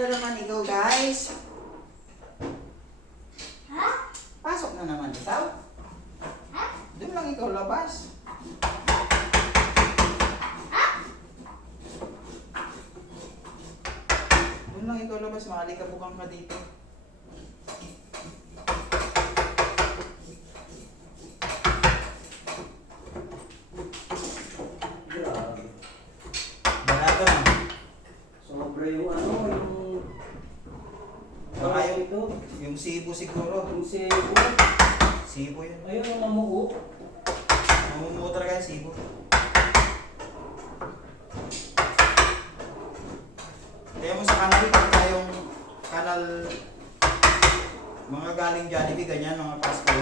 na naman ikaw, guys. Ha? Pasok na naman ikaw. Ha? Doon lang ikaw labas. Ha? Doon lang ikaw labas. Maalikabukang ka dito. Grabe. Barato na. Sobra yung ano, yung... Baka yung, ito. yung sibo siguro. Yung sebo. Sibo yun. Ayun ang namuko. Namumuo talaga yung sibo. Kaya mo sa kanal, pagka yung kanal, mga galing Jollibee, ganyan, mga Pasko.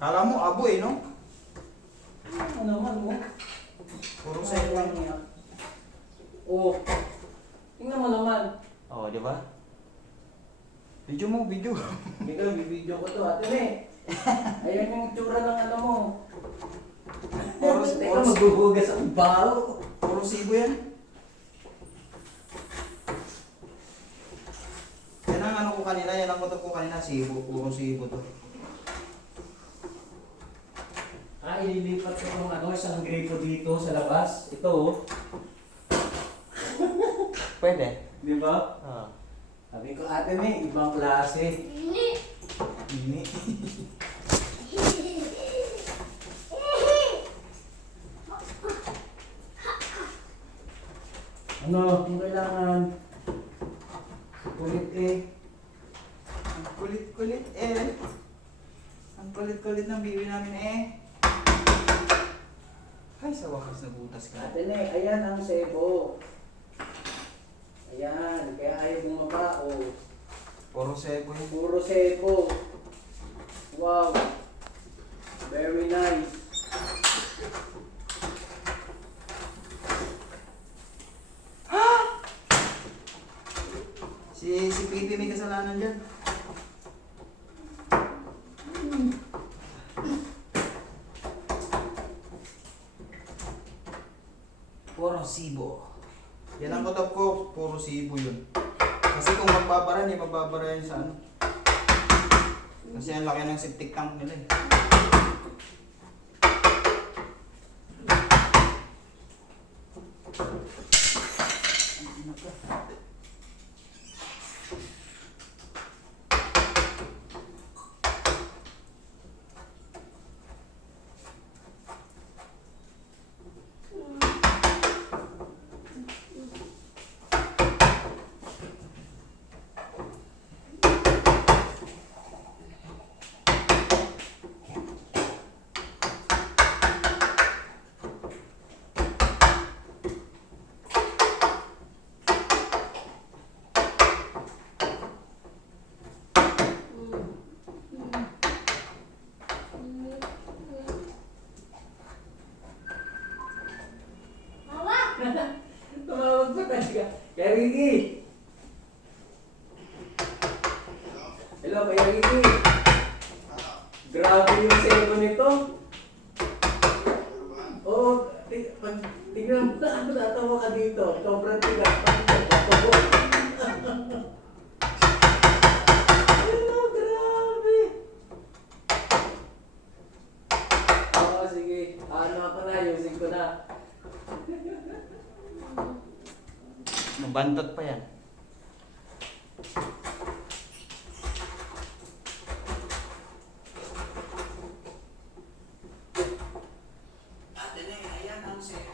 Kala mo abo eh, no? Ano naman, oh. Puro sa'yo lang. Oh. Tingnan mo naman. Oo, di ba? Video mo, video. Ikaw, bibidyo ko to. Ate Me. Ayan yung itsura ng ano mo. Teka, maghuhugas ang baho. Puro sibo yan. Yan ang ano ko kanina, yan ang kutok ko kanina, sibo. Puro sibo to. Ililipat ko yung ano, isang gripo dito sa labas. Ito, oh. Pwede? Di ba? Oo. Sabi ko, Ate Me, ibang klase. Hindi. Ini. Ano, kung kailangan. Kulit eh. Ang kulit-kulit eh. Ang kulit-kulit ng bibi namin eh. Ay, sa wakas nabutas ka. Ate Me, ayan ang sebo. Ayan, kaya ayaw bumaba, oh. Puro sebo yun. Puro sebo. Wow. Very nice. Si Pipi may kasalanan dyan. Puro sibo. Yan ang kutob ko, puro sibo yun. Kasi kung magbabara, hindi magbabara yun sa ano. Kasi ang laki ng septic tank nila eh. Mama. Tumawag pa talaga. Kaya Ricky. Hello, Kaya Ricky. Grabe yung sebo nito. Oo, tignan mo na ano natawa ka dito. Sobrang tigas. Hello, grabe. Oo, sige. Ano ako na, ayusin ko na. Mabantot pa yan. Ate na ayan ang sebo.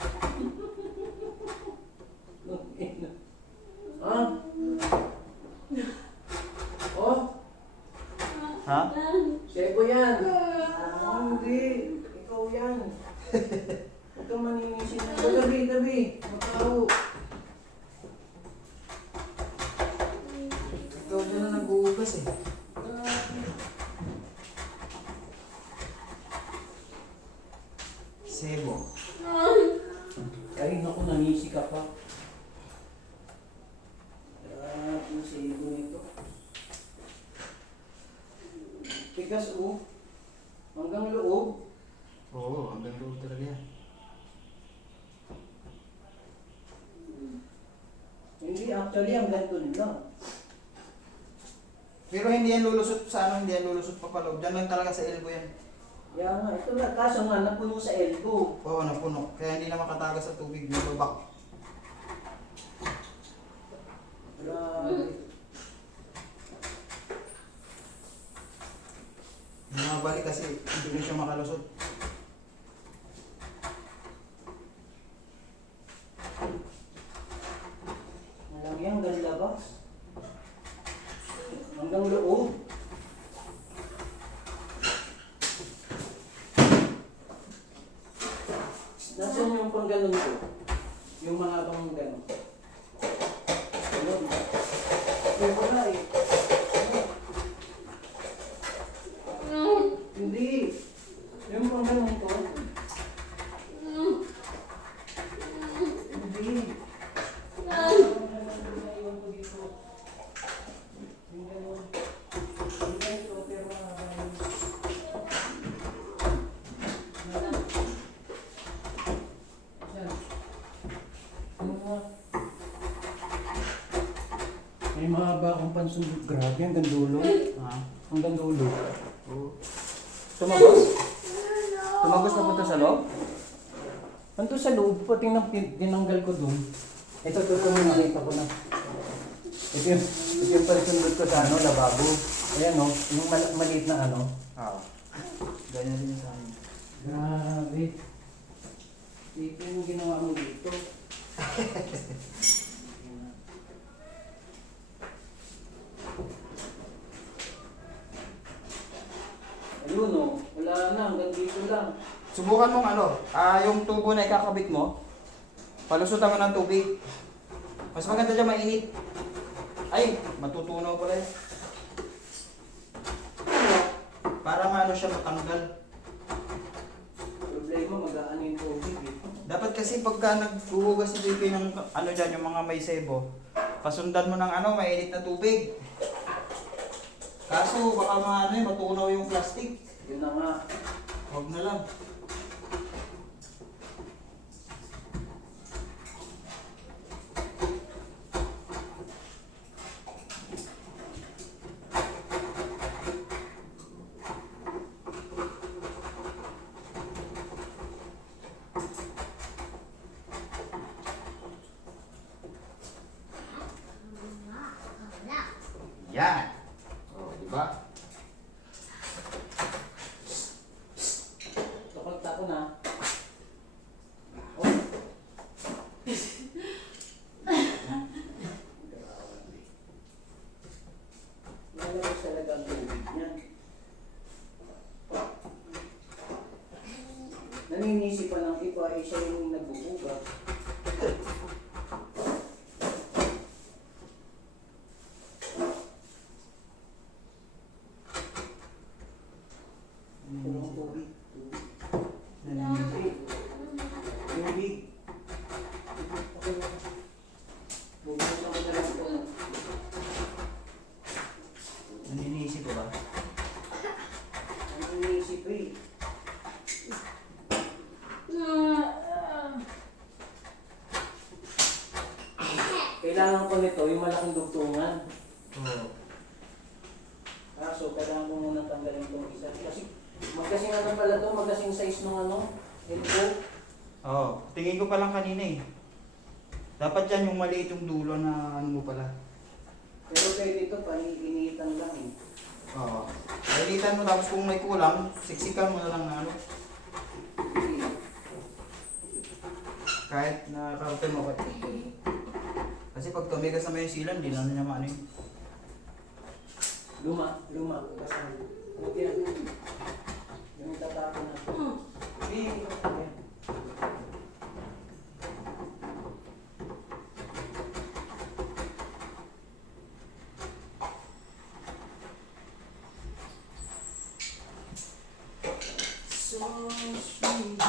Ah? Oh? Ha? Sebo yan. Ah, hindi. Ikaw yan. Huwag kang maninisin. Tabi. Mataho. Ikaw dyan na nag-uugas eh. Sebo. Ay, naku, nanisi ka pa. Yung sebo nito. Tigas, oh. Hanggang loob. Oo, hanggang loob talaga yan. Hindi, actually, ang ganito nila. Pero hindi yan lulusot sa ano, hindi yan lulusot pa paloob. Diyan lang talaga sa elbow yan. Kaya nga, ito nga, kaso nga, napuno sa elbow. Oo, napuno. Kaya hindi na makatagas sa tubig. Nababak. Grabe. Bumabalik kasi hindi na siya makalusot. Malaki hanggang labas. Hanggang loob. Nasaan yung pang ganun ko? Yung mga bang ganun. Ganun. May wala eh. Hindi. Yung pang ganun ko. Hindi. May mahaba akong pansundot. Grabe, hanggang dulo. Ah. Hanggang dulo. Oo. Tumagos? Tumagos na punta sa loob? Nandun sa loob, pati tinanggal ko dun. Ito nakita ko na. Ito yung pansundot ko sa lababo. Ayan o, yung maliit na ano. Ah. Ganyan din sa akin. Grabe. Ito yung ginawa mo dito. Ayun o, wala na, hanggang dito lang. Subukan mong ano, yung tubo na ikakabit mo, palusutan mo ng tubig. Mas maganda dyan mainit. Ay, matutunaw pala yun. Para maano siya matanggal. Problema, mag-aano yung tubig eh. Dapat kasi pagka naghuhugas si Baby ng ano dyan, yung mga may sebo, pasundan mo ng ano, mainit na tubig. Kaso baka matunaw yung plastic. Yun na nga. Huwag na lang. Yan. O, diba? Tukot ako na. Oh. Lalabas talaga ang tubig niya. Naninisi pa ng iba eh siya yung nagbubuga. Tulong tubig. Tubig. Tubig. Okay na. Bubusan ko na lang ito. Naninisi ko ba? Ang iniisip ko eh. Kailangan ko nito yung malaking dugtungan. Oo. Kaso kailangan ko muna tanggalin itong isa. Kasi magkasing ano pala to, magkasing size ng ano, elbow. Oo. Tingin ko pa lang kanina eh. Dapat yan yung maliit yung dulo na ano mo pala. Pero pwede ito, iniitan lang eh. Oo. Palitan mo tapos kung may kulang, siksikan mo na lang na ano. Kahit na router mo kahit. Kasi pag tumigas na may silan, di na niya maano yun. Luma. Ano yan? Yung tatapon natin. Yan. So sweet.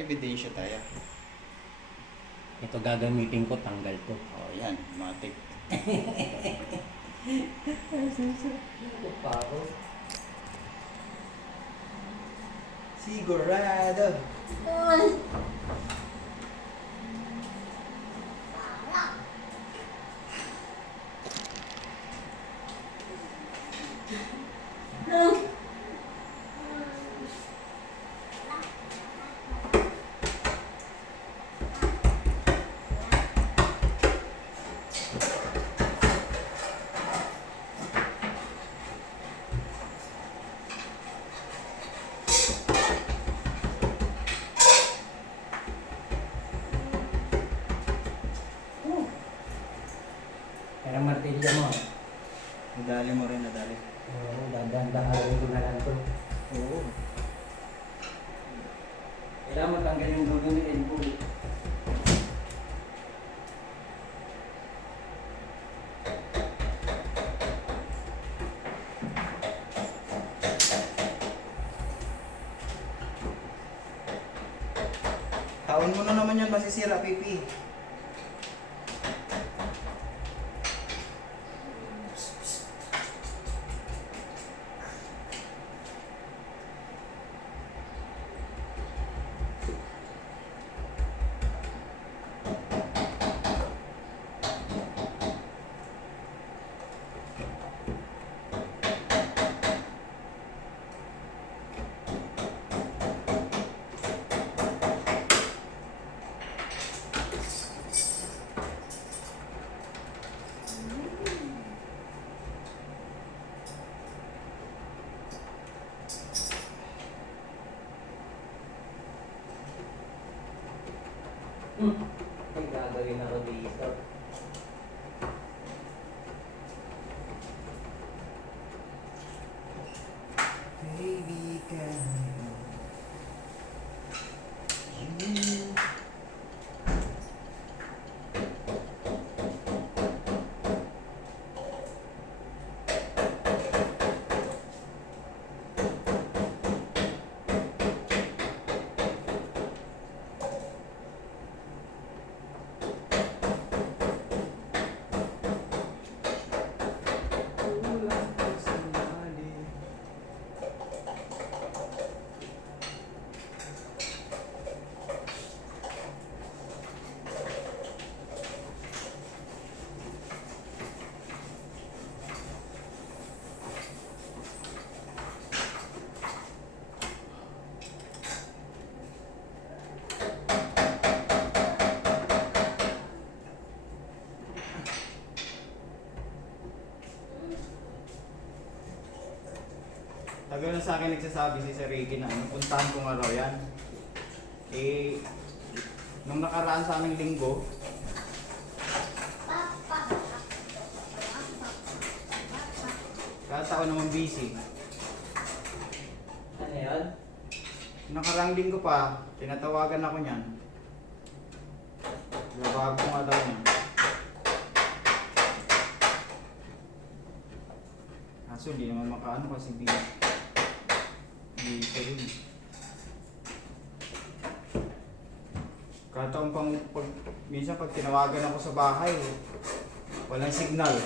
May ebidensya tayo. Ito gagamitin ko, tanggal to. Oh, yan. Matik. Sigurado. Kaya martilya mo. Nadali mo rin, nadali. Oo, dahan-dahanin ko na lang to. Oo. Kailangan matanggal yung dulo ng elbow. Taon mo na naman yan masisira, Pipi. Ay, gagawin ako dito. Baby, can you? Tagal na sa akin nagsasabi si Sir Ricky na puntahan ko nga raw yan. Eh, nung nakaraan sa aming linggo, kataon naman busy. Ano yan? Nakarang linggo pa, tinatawagan ako niyan. Gabag ko nga daw niya. Kaso di naman makaano kasi busy. Busy rin. Kataon pang minsan pag tinawagan ako sa bahay, walang signal.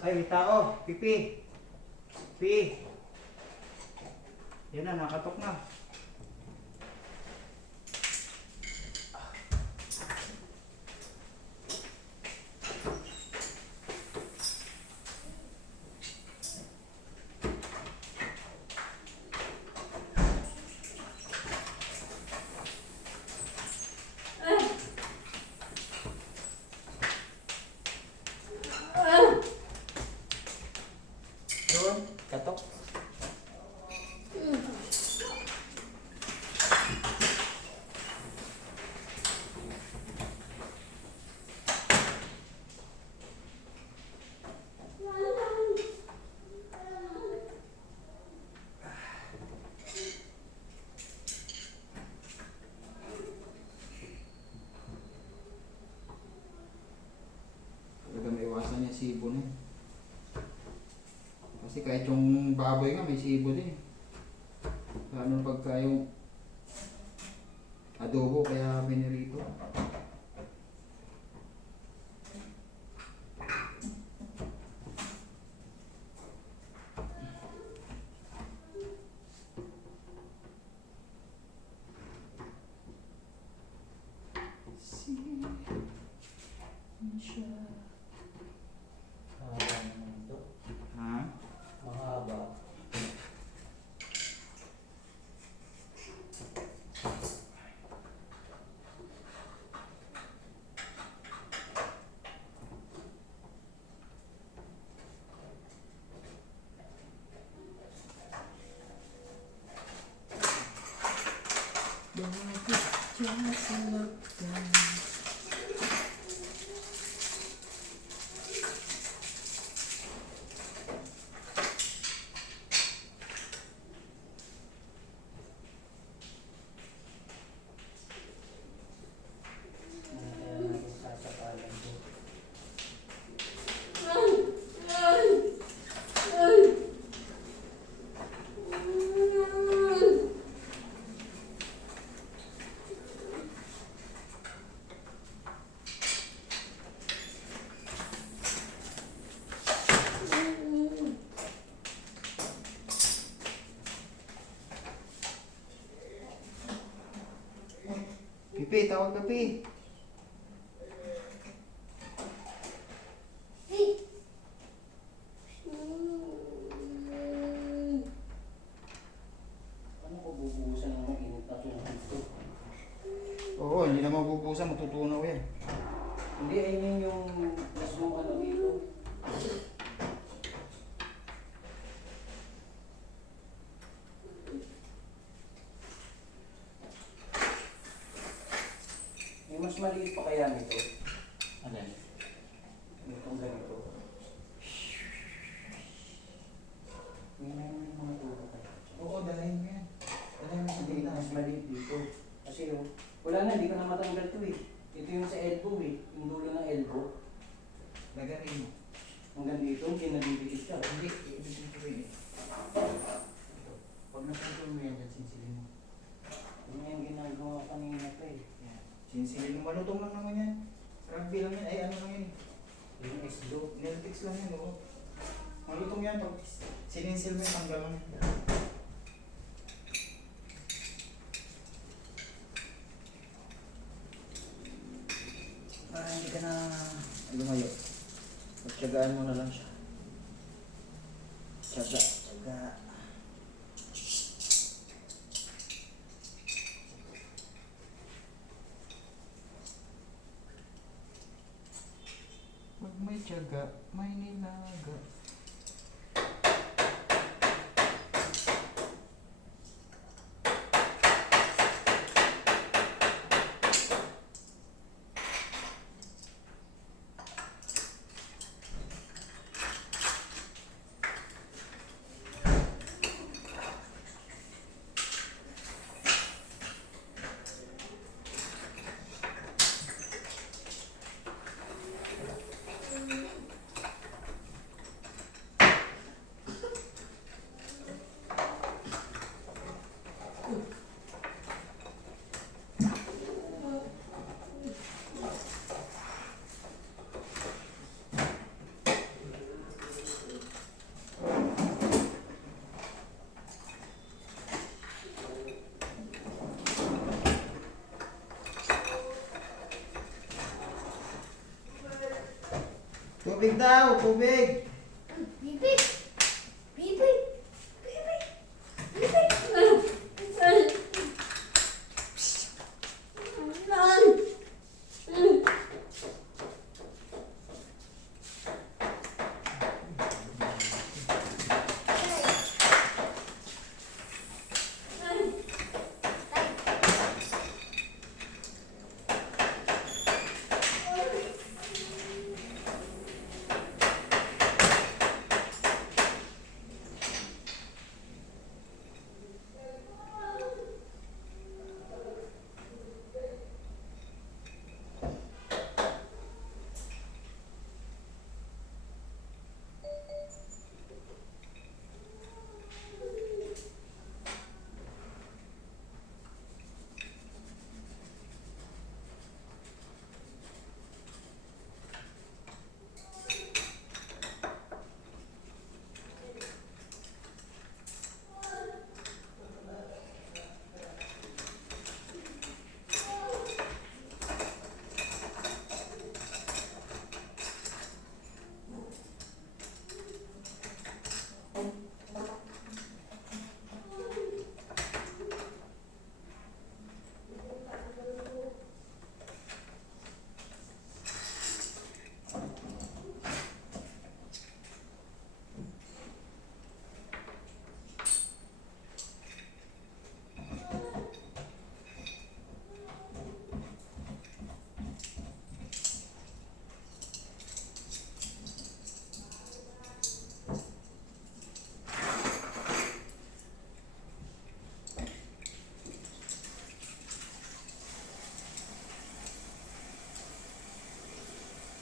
Ay, may tao. Pipi. Pipi. Yan na, nakatok na. sibo na yun. Kasi kahit yung baboy nga may sibo din. Lalo pagka yung adobo kaya pinirito. Mahaba naman ito. Ha? Mahaba. Kaya natin sasakalan ito. Pipi, tawag ka Pi. Ano ko bubuhusan ng mainit na tubig ito? Oo, hindi na mabubusan, matutunaw yan. Hindi, ayun yung mismong ano dito. May mas maliit pa kaya nito? Ano? Itong ganito. May mga turo kayo. Oo, dalahin mo yan. Dalahin mo sa Hindi, gitna. mas maliit dito. Kasi yung, wala na, hindi ko na matanggal to eh. Ito yung sa elbow eh. Yung dulo ng elbow. Lagarin mo. Hanggang dito, hindi nabibigit siya. Hindi, ibigin ko rin eh. Pag naputol mo yan, dyan sinsilin mo. Ano yung ginagawa kanina pa eh. Yan. Sinsilin mo, malutong lang naman yan. Rugby lang yan, ay ano lang yan eh. Yung S-do. Neltix lang yan, oo. Malutong yan, pag sininsil mo yan, tanggal lang yan. Para hindi ka na lumayo. Pagtsagaan mo na lang siya. Tsaga. Pag may tsaga, may nilaga. Tubig daw, tubig! Bibi! Bibi! Bibi! Bibi!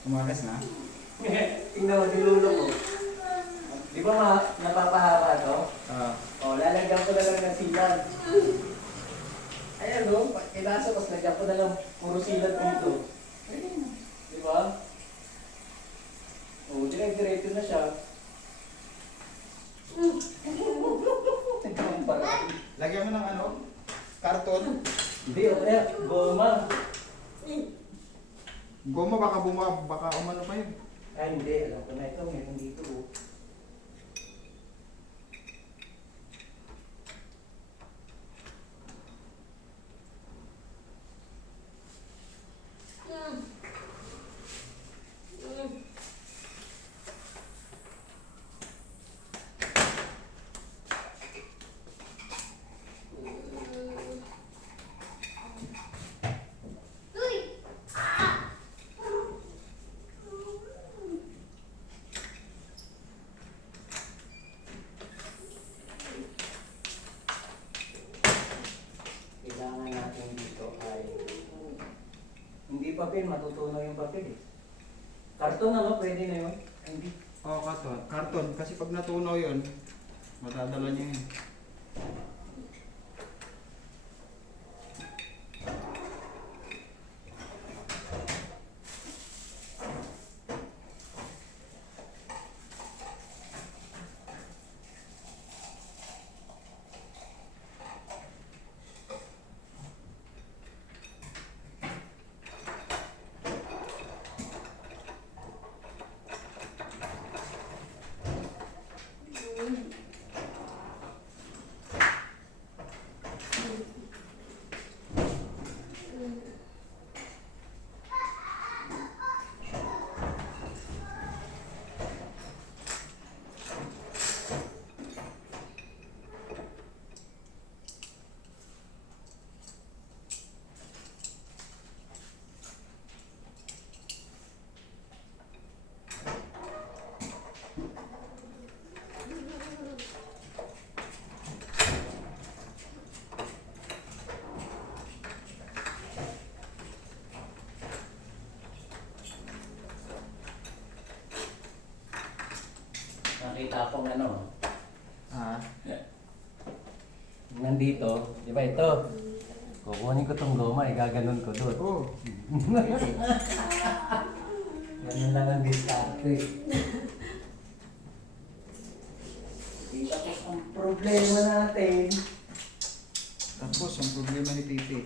Umagas na? Tingnan mo, nilulo ko. Di ba napapahaba to? Ah. O, lalagyan ko na lang ng silat. Ayan o, kinaso, tapos lagyan ko na lang puro silat dito. Di ba? O, direct-diretso na siya. Tignan para. Lagyan mo ng ano? Karton. Hindi, o kaya, goma. Goma baka umano pa yun. Ay, hindi. Alam ko na ito. Meron dito. Oh. Kailangan natin dito ay hindi papel, matutunaw yung papel eh. Karton ano, pwede na yun? Ay, hindi. Oo, karton. Karton. Kasi pag natunaw yun, matadala niya yun. Nakita akong ano, Ah. nandito, di ba ito? Kukunin ko tong goma, igaganon ko doon. Oo. Ganun lang ang diskarte. Tapos ang problema natin, Tapos, ang problema ni Titi.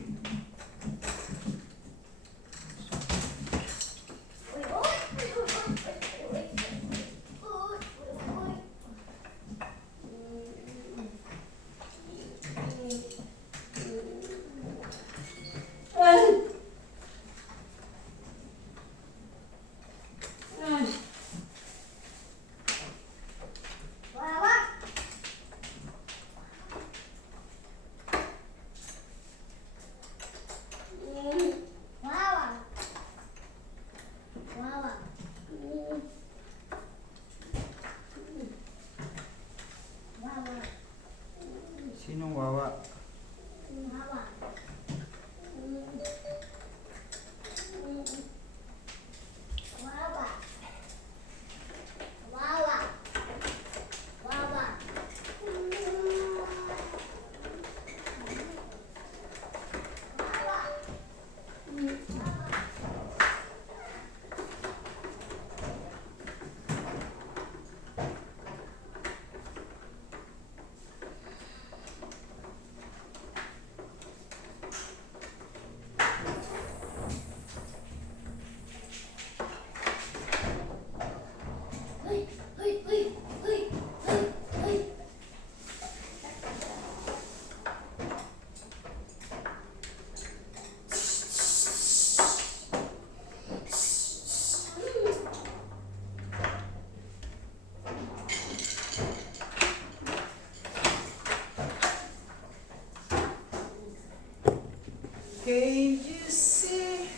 Sinong wawa? Can you see?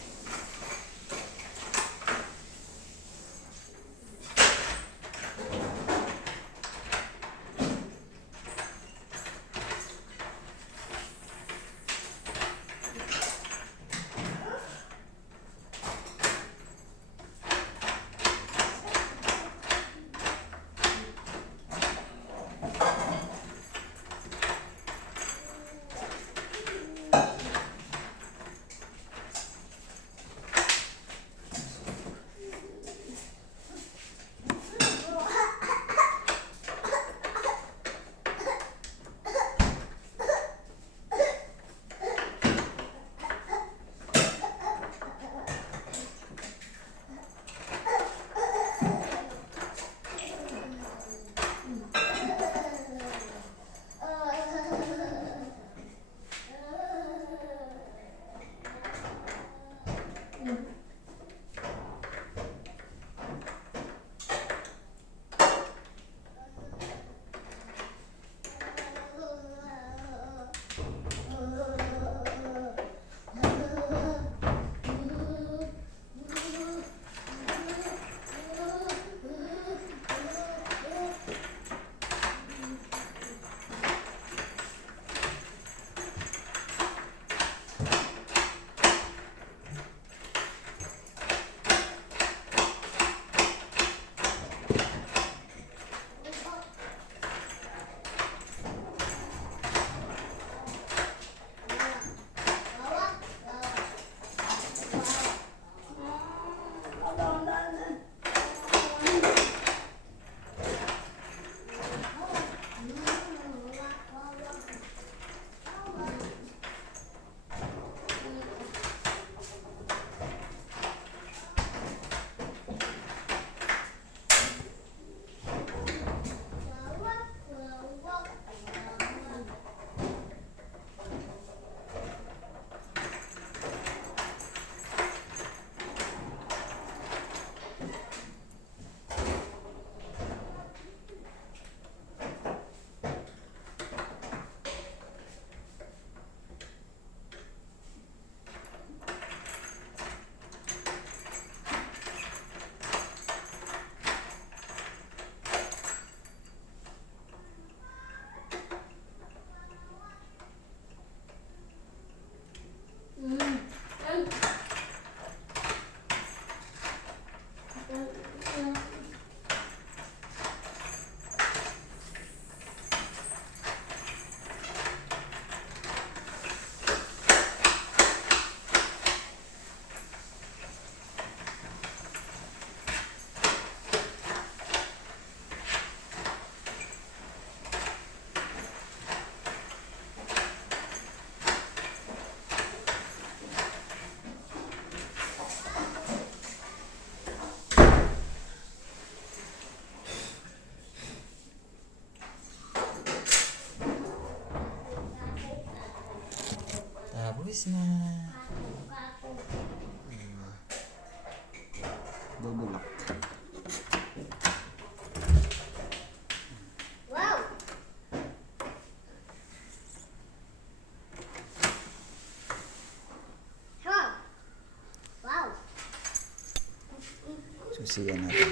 saksiyan natin.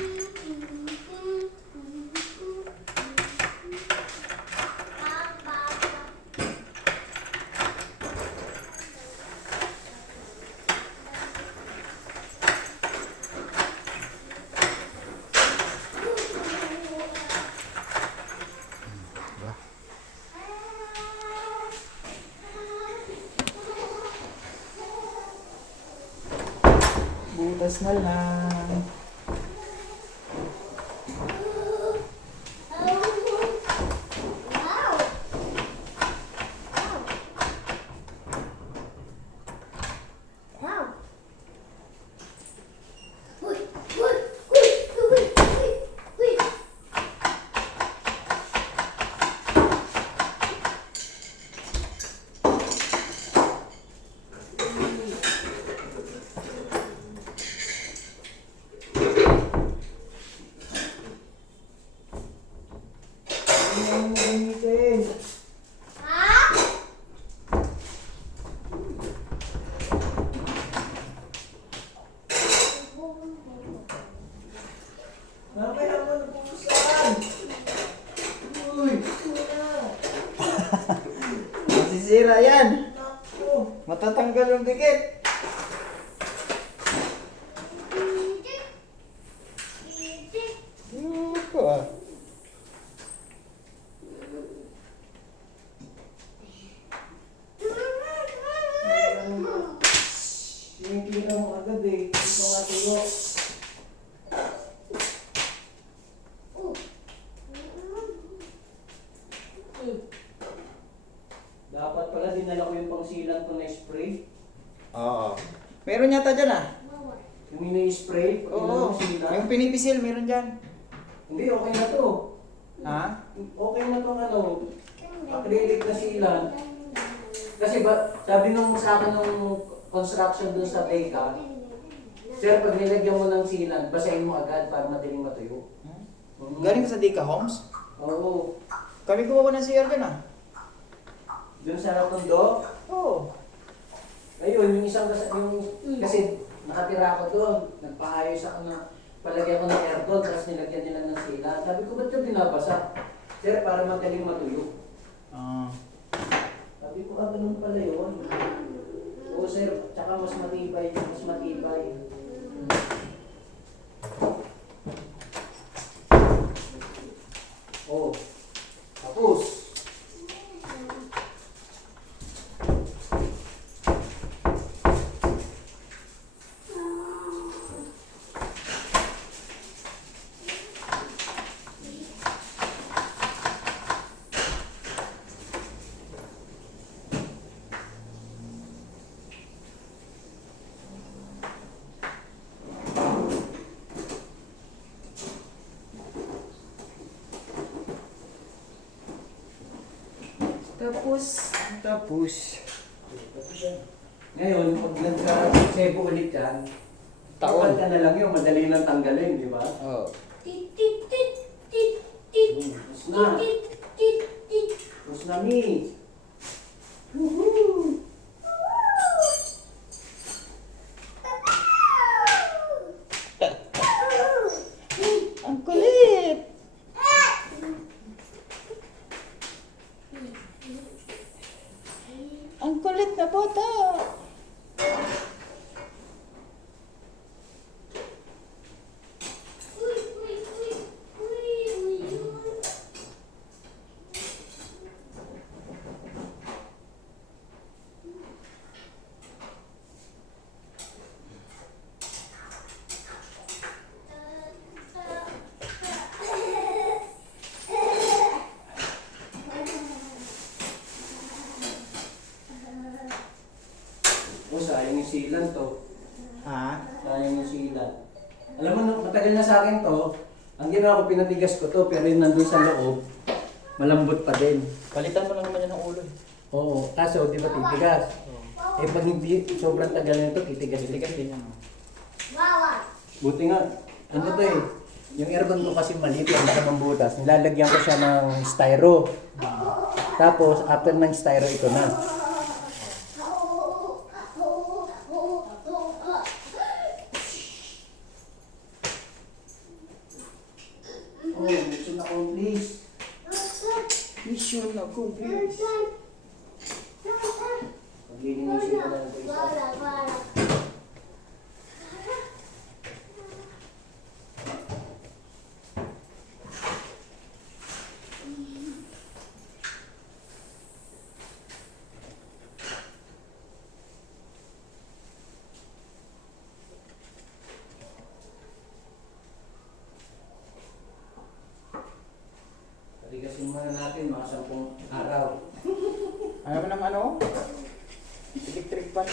Butas na lang. Wow! Wow! Uy! Uy! Uy! Uy! Uy! Uy! Ha? Mamaya mo na pumusaan. Uy! Masisira yan. Naku! Matatanggal yung dikit. Titik. Titik. Yuko ah. Sinigila mo agad eh. Ito nga tuyo. Oh. Dapat pala dinala ko yung pangsilang ko na spray. Oo. Meron yata dyan ah. Bawal. Yung mini-spray, pag Oo. yung silang. Yung pinipisil, meron dyan. Hindi, okay na to. Ha? Okay na tong ano, acrylic na silang. Kasi ba, sabi nung sa akin nung construction dun sa Beka, sir, pag nilagyan mo ng silang, basahin mo agad para madaling matuyo. Galing sa Dika Homes. Oo. Kami gumawa ng CR dyan ah. Dun sa Rotondo, Oo. ayun, yung isang kasi nakatira ako doon, nagpaayos ako na palagyan ko ng aircon, tapos nilagyan nila ng sila. Sabi ko, ba't yung binabasa? Sir, para madaling matuyo. Ah. Sabi ko, ganun pala yun. Oo sir, tsaka mas matibay, mas matibay. Oo. Tapos, Tapos. ngayon, pag nagka-sebo ulit yan, Taon. ka na lang yun, madali lang tanggalin, di ba? Oo. Titik. Tit. Tit. Tit. Tapos na. Tit. Tit. Tit. Tapos na, Mi. Woohoo! Ang kulit! Ang kulit na bata! Uy, uy, uy, uy, uy, uy. O, sayang yung silan to. Ha? Sayang yung silan. Alam mo, matagal na sa akin to. Ang ginawa ko, pinatigas ko to, pero yung nandun sa loob, malambot pa din. Palitan mo lang naman yan ng ulo. Oo, kaso di ba titigas? Eh pag hindi sobrang tagal nito, titigas. Tigas din yan. Bawal. Buti nga, ano to eh, yung aircon ko kasi maliit yung ng butas, nilalagyan ko siya ng styro. Tapos, after ng styro, ito na. Mission accomplished. Paglilinisin ko lang ito isa. Bala. Paligasin muna natin mga 10 araw. Ayaw mo ng ano? Electric pan.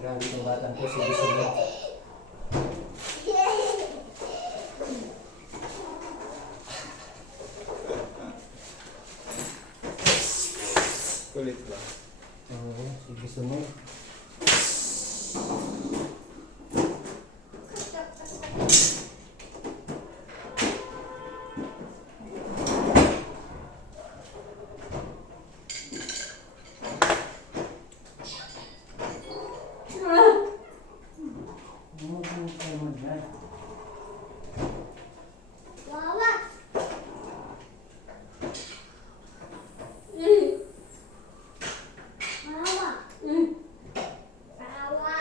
Grabe itong batang ko, sige-sige. Kulit ba? Oo, sige-sige. Ano kayo mag-yan? Wawa. Wawa. Wawa.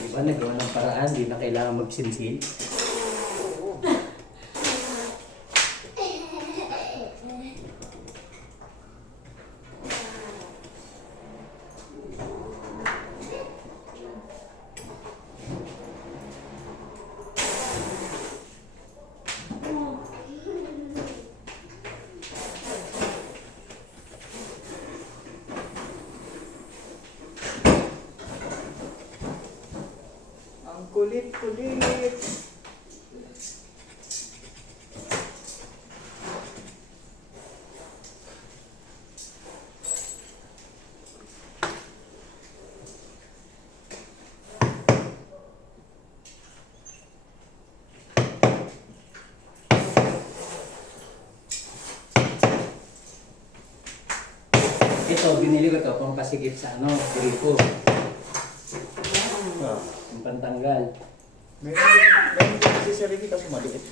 Diba nagawa ng paraan, di na kailangan magsinsin. Ang kulit-kulit. Ito, binili ko to pang pasigit sa ano, gripo. Ah. Yung pantanggal. Meron din kasi sa Ricky kaso maliit.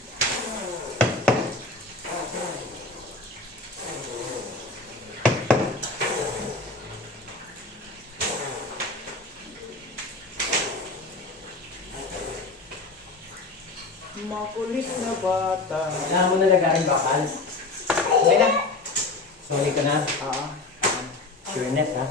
Makulit na bata. Kailangan mo na lagarin bakal. Okay na. Sorry ka na. Ah. Sure net ha.